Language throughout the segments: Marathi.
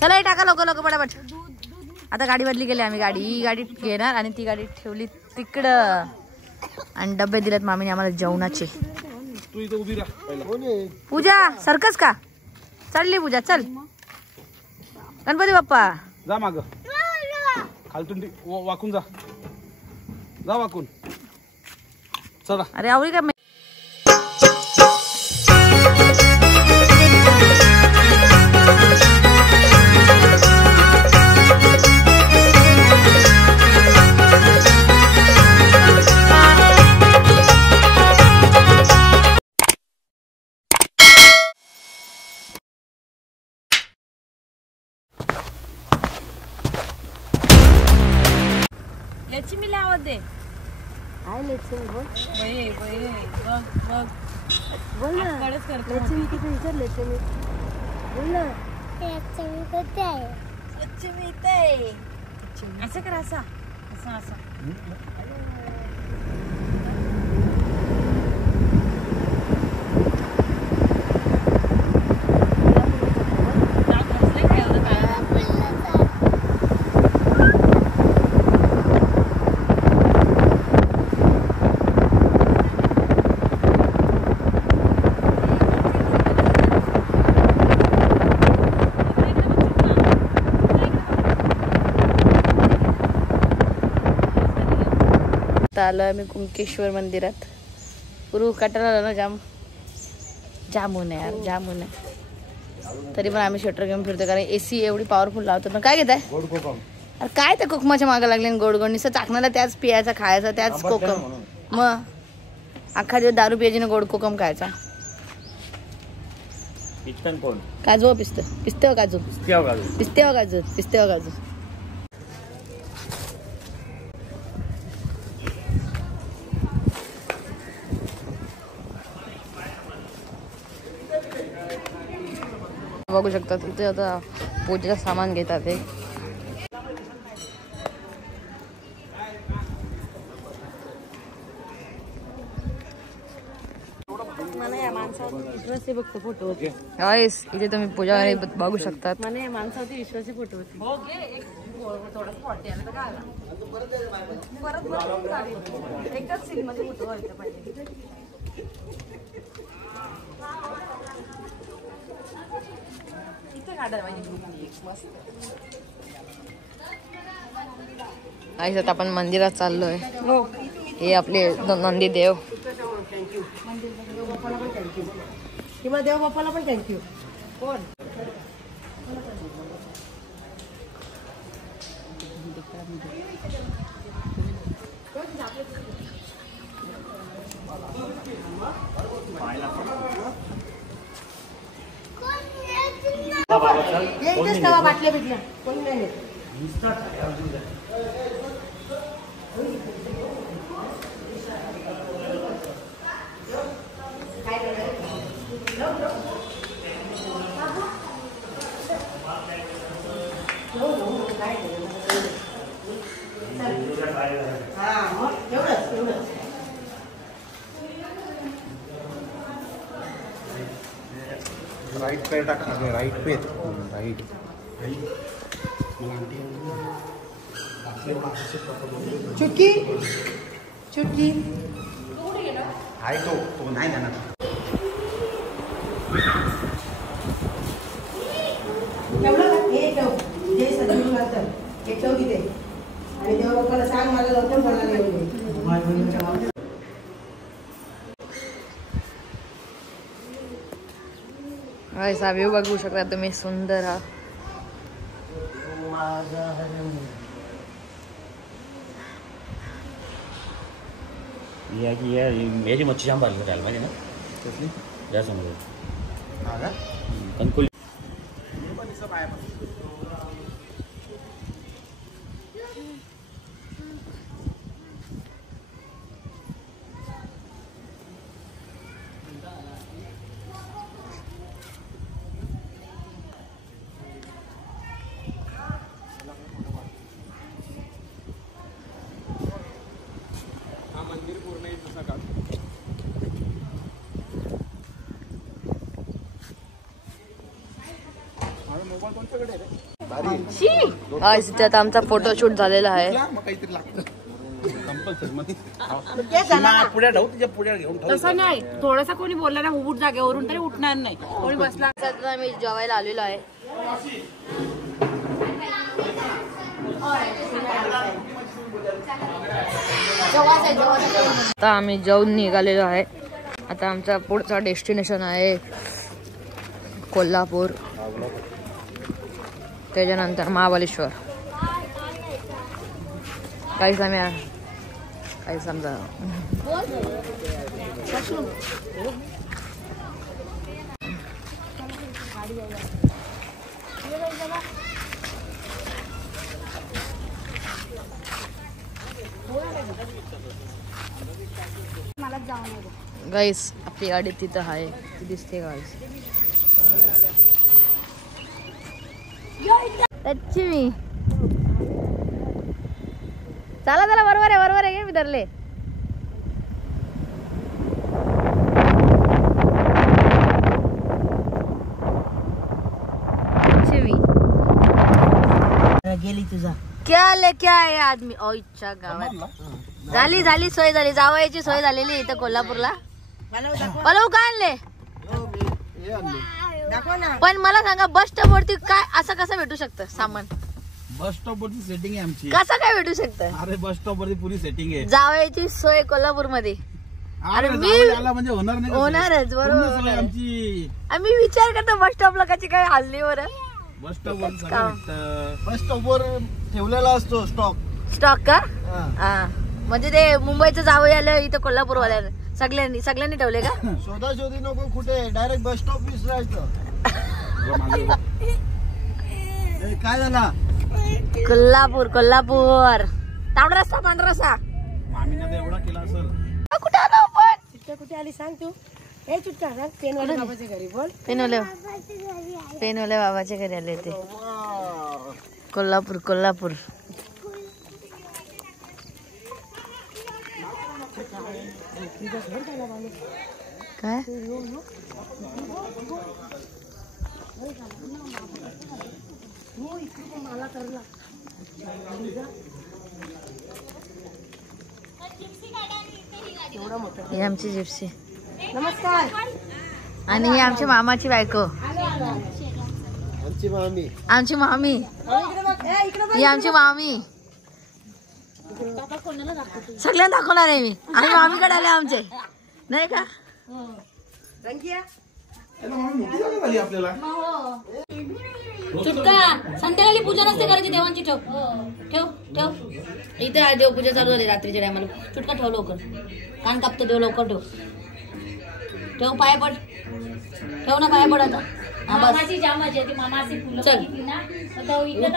चला हे टाका लवकर लवकर पटापट. आता गाडी बदली केली आम्ही. ही गाडी घेणार आणि ती गाडी ठेवली तिकडं. आणि डबे दिलेत मामीने आम्हाला जेवणाचे. पूजा सर्कस का चालली? पूजा चल. गणपती बाप्पा जा माग खालतून वाकून जा. जा वाकून चला. अरे आवडी का लक्ष्मीला आवाज दे. हाय लक्ष्मी बोल. बाई बाई बघ बोल ना. लक्ष्मी किती विचार. लक्ष्मी बोल ना. लक्ष्मी कुठे आहे? लक्ष्मी इथे. असं कर. असं असं असं. आलोय मी कुंकेश्वर मंदिरात. गुरु कटाला ना जामून आहे यार. जामून आहे तरी पण आम्ही स्वेटर घेऊन फिरतो कारण एसी एवढी पॉवरफुल लावतो ना. काय घेताय? गोड कोकम. अरे काय त्या कोकमाच्या मागे लागले. गोड गोड निसं चाकणाला त्याच पियायचा खायचा त्याच कोकम. मग अख्खा दिवस दारू पियाची ना गोड कोकम खायचा. काजू पिस्त पिस्ते काजू पिस्ते काजू पिस्ते काजू. बघू शकता तिथे आता पूजेचं सामान घेतात ते. मला या माणसावरती विश्वास आहे. बघतो फोटो होते. गाईस इथे तुम्ही पूजा बघू शकतात. मला या माणसावरती विश्वास आहे. फोटो होते. एकच सीन मध्ये फोटो व्हायचा पाहिजे. आता आपण मंदिरात चाललोय. हे आपले नंदी देव. किंवा देव बाप्पाला पण थँक्यू. कोण बाटल्या बिटल्या कोणी नाही. राईट पे टाका. राईट पे राईट. चुटकी चुटकी आहे तो नाही जाणार. एक ठेव तिथे आणि देव बाप्पाला सांग मला लवकर बनायला येऊ. असा व्ह्यू बघू शकता तुम्ही. सुंदर हा याची मच्छी जाम भारी राहिली माहिती ना. या समोर कणकुल. त्यात आमचा फोटोशूट झालेला आहे. तसं नाही, थोडासा कोणी बोलला ना उठ जागेवरून तरी उठणार नाही, कोणी बसला. आम्ही जेवायला आलेलो आहे. आता आम्ही जेवून निघालेलो आहे. आता आमचा पुढचा डेस्टिनेशन आहे कोल्हापूर, त्याच्यानंतर महाबळेश्वर. काही समजा गाईस आपली गाडी तिथं आहे, ती दिसते गाईस. लक्ष्मी चला चला, बरोबर आहे मी धरले. गेली तुझा क्या लेके आहे आदमी. ओच्या गावात झाली सोय झाली, जावयाची सोय झालेली इथं कोल्हापूरला. पलव काय आणले पण मला सांगा, बस स्टॉप वरती काय असं कसं भेटू शकतं सामान? बस स्टॉप वरती सेटिंग आहे आमची. कसं काय भेटू शकतं? अरे बस स्टॉप वरती पुरी सेटिंग आहे. जावयाची सोय कोल्हापूर मध्ये. अरे मी म्हणजे होणार नाही, होणारच बरोबर. आमची आम्ही विचार करतो बस स्टॉपला कशी काय हल्ली बरं. बस स्टॉप वर बस स्टॉप वर ठेवलेला असतो स्टॉक का? हा, म्हणजे ते मुंबईचं जावं आलं इथं कोल्हापूर वाल्यानं सगळ्यांनी ठेवले का? शोधाशोधी नको कुठे, डायरेक्ट बस स्टॉप विसरायचं. काय झाला? कोल्हापूर तांबडा रस्ता पांढरा रस्ता. मामीने तर एवढा केला असेल. कुठे आलो आपण? चिट्टा कुठे आली सांग तू? ए चिट्टा सांग, पेनवाले बाबाच्या घरी बोल. पेनवले बाबाच्या घरी आले ते. कोल्हापूर काय? ही आमची जिप्सी. नमस्कार. आणि ही आमच्या मामाची बायको, आमची मामी. ही आमची मामी. सगळ्यांना दाखवणार आहे मी. आणि मामीकडे आले आमचे नाही का? संध्याकाळी पूजा नसते करायची देवांची. ठेव इथे देवपूजा चालू झाली रात्रीच्या टायमाला. चुटका ठेव लवकर, कान कापतो देव लवकर. ठेव पाया पड, ठेव ना पाया पड आता. मामाची जाम मजा येते. मामाची फुलं बघितली ना,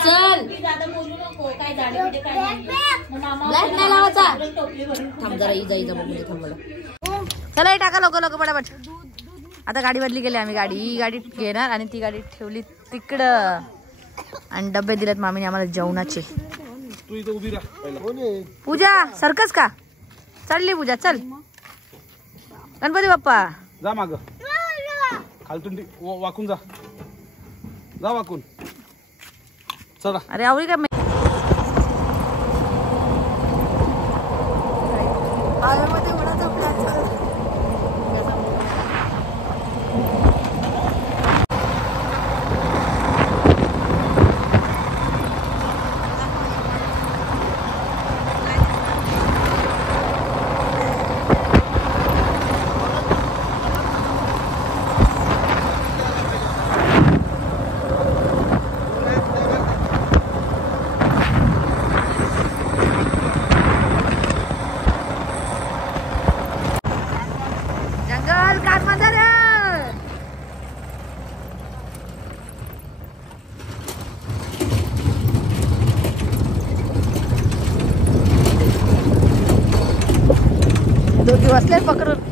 चल आता बोलू नको काय झाडे बिडे काय नाही. ब्लॅक नाही लावायचा. टोपली भरून थांब जरा इजा बघून थांब मला. चला हे टाका लोक पटापट. आता गाडी बदली केली आम्ही. ही गाडी घेणार आणि ती गाडी ठेवली तिकडं. आणि डबे दिलेत मामीने आम्हाला जेवणाचे. तू इथे उभी राहा. पूजा सर्कस का चालली? पूजा चल. गणपती बाप्पा जा माग, खालतून वाकून जा वाकून. चला. अरे आवडी का दोघी बसले पकडून.